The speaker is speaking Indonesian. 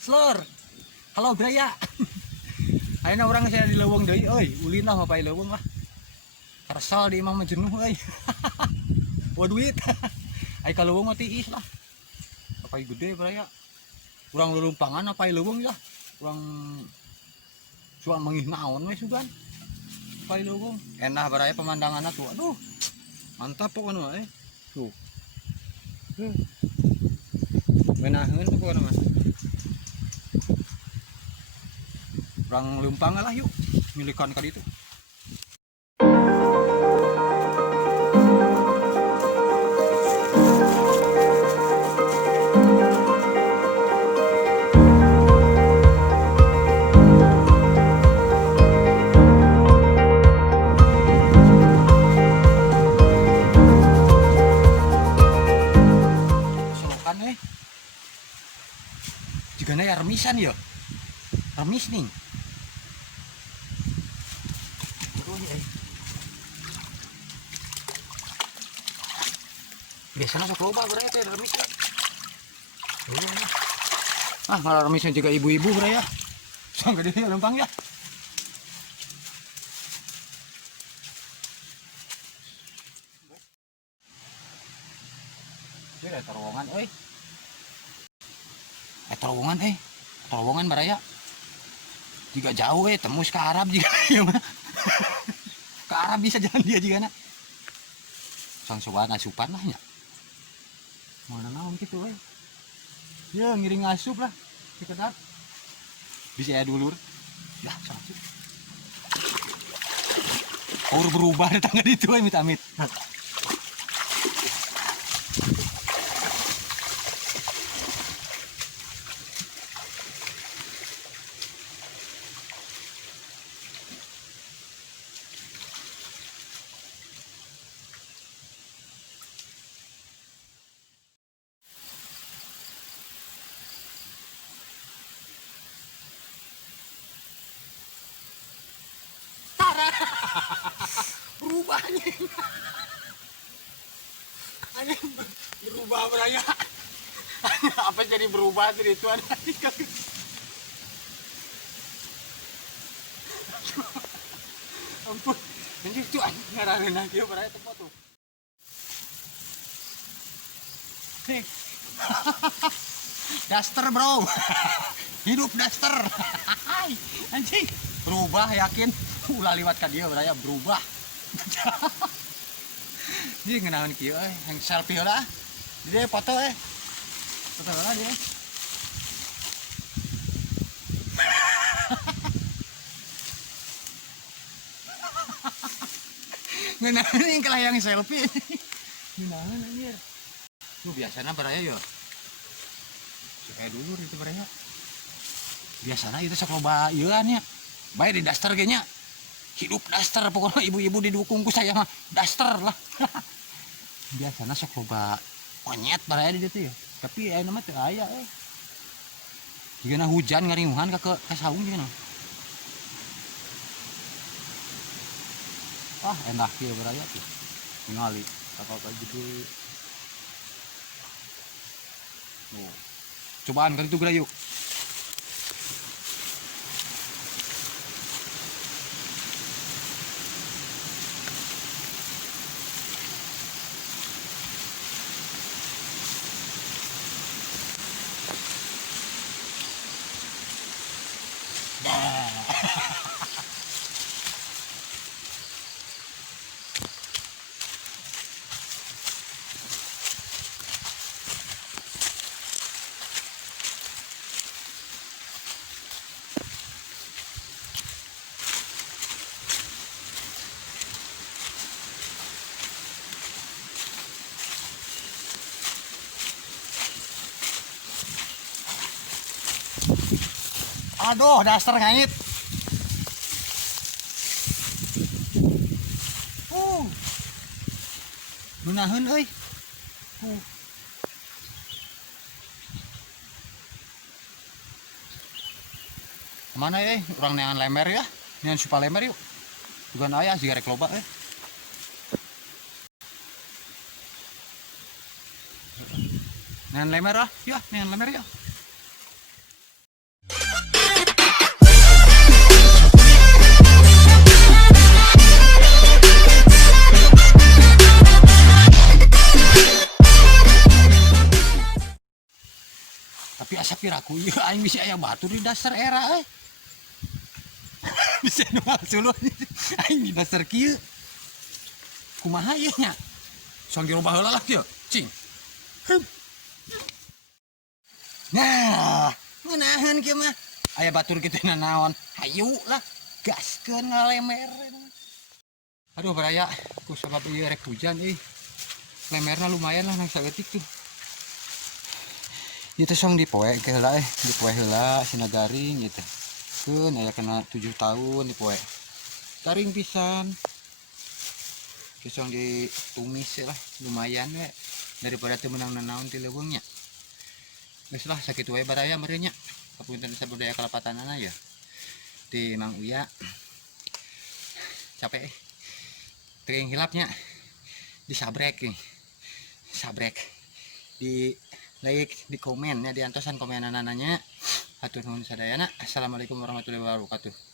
Slur. Halo Braya. Ayeuna urang saya di leuweung deui euy, ulin lah mapai leuweung lah. Karesal di imah jenuh euy. Wa duit. Ai ka leuweung mah tiis lah. Mapai gede Braya. Urang lulumpangan mapai leuweung lah. Urang suan mangih naon we sugan. Mapai leuweung. Enah Braya pemandanganna tuh. Aduh. Mantap pokona mah Tuh. Menaheun pokona mah. Urang leumpang lah yuk. Milikan ka ditu. Jigana ya remisan ya. Remis nih. Biasanya sok loba Bray teh remis. Ah, malah remisnya juga ibu-ibu Bray ya. Sok gede ya lempang ya. Ini terowongan euy. Terowongan Baraya. Jika jauh tembus ke Arab juga ya mah. Ke Arab bisa jalan dia juga na. Sang sobat asupan lah ya. Mana naon gitu Ya ngiring asup lah. Sekedar. Bisa ya dulur. Ya sangat. Aur berubah datang ke itu amit-amit. Berubahnya aneh berubah Beraya. Apa jadi berubah dari itu ada ampun ini tuh anjing ngarahin dia Beraya tempat tuh Duster bro. Hidup Duster. Anjing berubah yakin ulah liwat ka dia Beraya berubah. Dia ngenaon kieu yang selfie lah. Dia foto foto lah dia. Ngenaon yang kalah yang selfie. Ngenaon anjir. Lu biasana Beraya ya. Kayak dulu itu Beraya. Biasana itu sok loba ieuan nya. Bae di Duster ge nya. Hidup Duster pokoknya ibu-ibu didukung ku saya mah Duster lah. Biasanya sok loba monyet Baraya di ditu ya. Tapi aya mah teu aya Jigana hujan ngarimuhan ka saung jigana. Ah enak kieu Baraya tuh. Ningali apa gede. Oh. Cobaan kali itu Bray yuk. Aduh, Duster ngait. Gunaheun euy. Mana urang neangan lemer ya. Neangan supa lemer yuk. Bukan aya siga rek loba Neangan lemer ya, neangan lemer ya. piraku ieu aing bisa aya batur di dasar era bisa nu maksud aing di dasar kieu kumaha ieu nya song dirubah heula lah kieu cing nah ngeunaheun kieu mah aya batur kitu naon hayu lah gaskeun ngalemer aduh baraya ku sabab ieu rek hujan lemerna lumayan lah nang saeutik tuh itu song dipoe ke heula dipoe heula sina garing gitu keun aya kena 7 tahun dipoe garing pisan kisong ditumis lah lumayan we daripada teu meunang nanaon ti leuweungnya geus lah sakitu wae baraya meureun nya kapunten sabudaya kalapatanana ya di Mang Uya capek teuing hilapnya disabrek nih sabrek di like di komen ya di antosan komenan nanya hatur nuhun sadayana assalamualaikum warahmatullahi wabarakatuh.